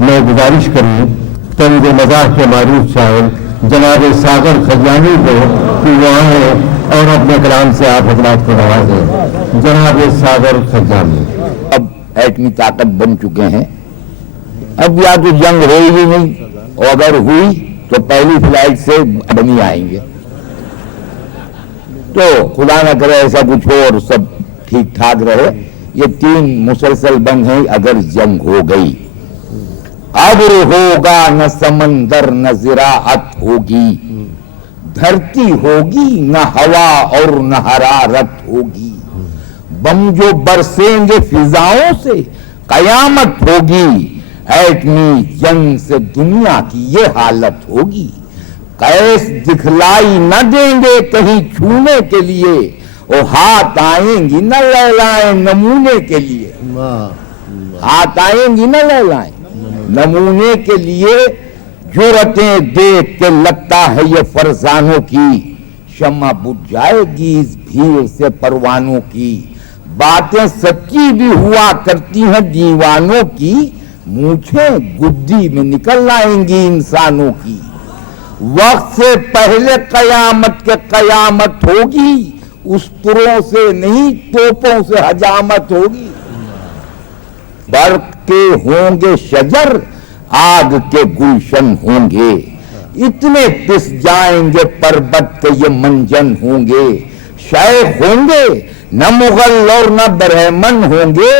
میں گزارش کروں طنز مزاح کے معروف شاعر جناب ساغر خیامی کو کہ وہ آئے اور اپنے کلام سے آپ حضرات کو نوازیں. جناب ساغر خیامی اب ایٹمی طاقت بن چکے ہیں. اب یا تو جنگ ہوئی بھی نہیں، اور اگر ہوئی تو پہلی فلائٹ سے بنی آئیں گے. تو خدا نہ کرے ایسا کچھ ہو اور سب ٹھیک ٹھاک رہے. یہ 3 مسلسل بند ہیں اگر جنگ ہو گئی. ابر ہوگا نہ سمندر نہ زراعت ہوگی، دھرتی ہوگی نہ ہوا اور نہ حرارت ہوگی. بم جو برسیں گے فضاؤں سے قیامت ہوگی. ایٹمی جنگ سے دنیا کی یہ حالت ہوگی. قیس دکھلائی نہ دیں گے کہیں چھونے کے لیے، وہ ہاتھ آئیں گی نہ لہلائیں نمونے کے لیے. ہاتھ آئیں گی نہ لہلائیں نمونے کے لیے. جرأتیں دیکھ کے لگتا ہے یہ فرزانوں کی، شمع بجھ جائے گی اس بھیڑ سے پروانوں کی. باتیں سچی بھی ہوا کرتی ہیں دیوانوں کی، مونچھیں گدی میں نکل آئیں گی انسانوں کی. وقت سے پہلے قیامت کے قیامت ہوگی، اسطوروں سے نہیں توپوں سے حجامت ہوگی. برق کے ہوں گے شجر، آگ کے گلشن ہوں گے. اتنے پس جائیں گے پربت کے یہ منجن ہوں گے. شیخ ہوں گے نہ مغل اور نہ برہمن ہوں گے.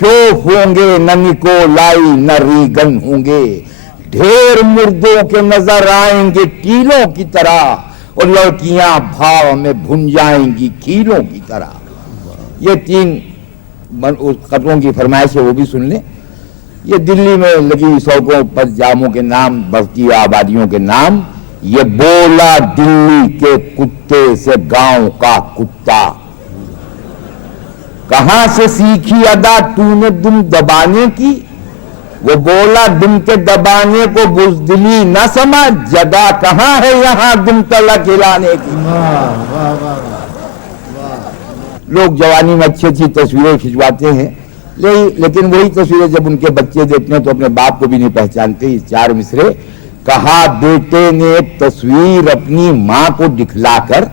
چوف ہوں گے نہ نکولائی نہ ریگن ہوں گے. ڈھیر مردوں کے نظر آئیں گے کیلوں کی طرح، اور لڑکیاں بھاؤ میں بھن جائیں گی کیلوں کی طرح. یہ 3 خطوں کی فرمائش ہے، وہ بھی سن لیں. یہ دلی میں لگی سڑکوں پر جاموں کے نام، بستی آبادیوں کے نام. یہ بولا دلی کے کتے سے گاؤں کا کتا، کہاں سے سیکھی ادا تو نے دم دبانے کی. وہ بولا دم کے دبانے کو بزدلی نہ سمجھ، جگہ کہاں ہے یہاں دم تلک ہلانے کی. لوگ جوانی میں اچھی اچھی تصویریں کھنچواتے ہیں، لیکن وہی تصویریں جب ان کے بچے دیکھتے ہیں تو اپنے باپ کو بھی نہیں پہچانتے. یہ 4 مصرے کہا بیٹے نے ایک تصویر اپنی ماں کو دکھلا کر،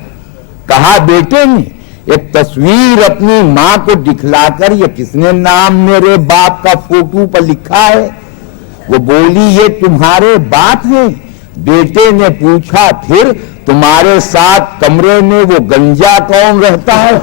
کہا بیٹے نے ایک تصویر اپنی ماں کو دکھلا کر، یہ کس نے نام میرے باپ کا فوٹو پر لکھا ہے؟ وہ بولی یہ تمہارے باپ ہیں. بیٹے نے پوچھا پھر تمہارے ساتھ کمرے میں وہ گنجا کون رہتا ہے؟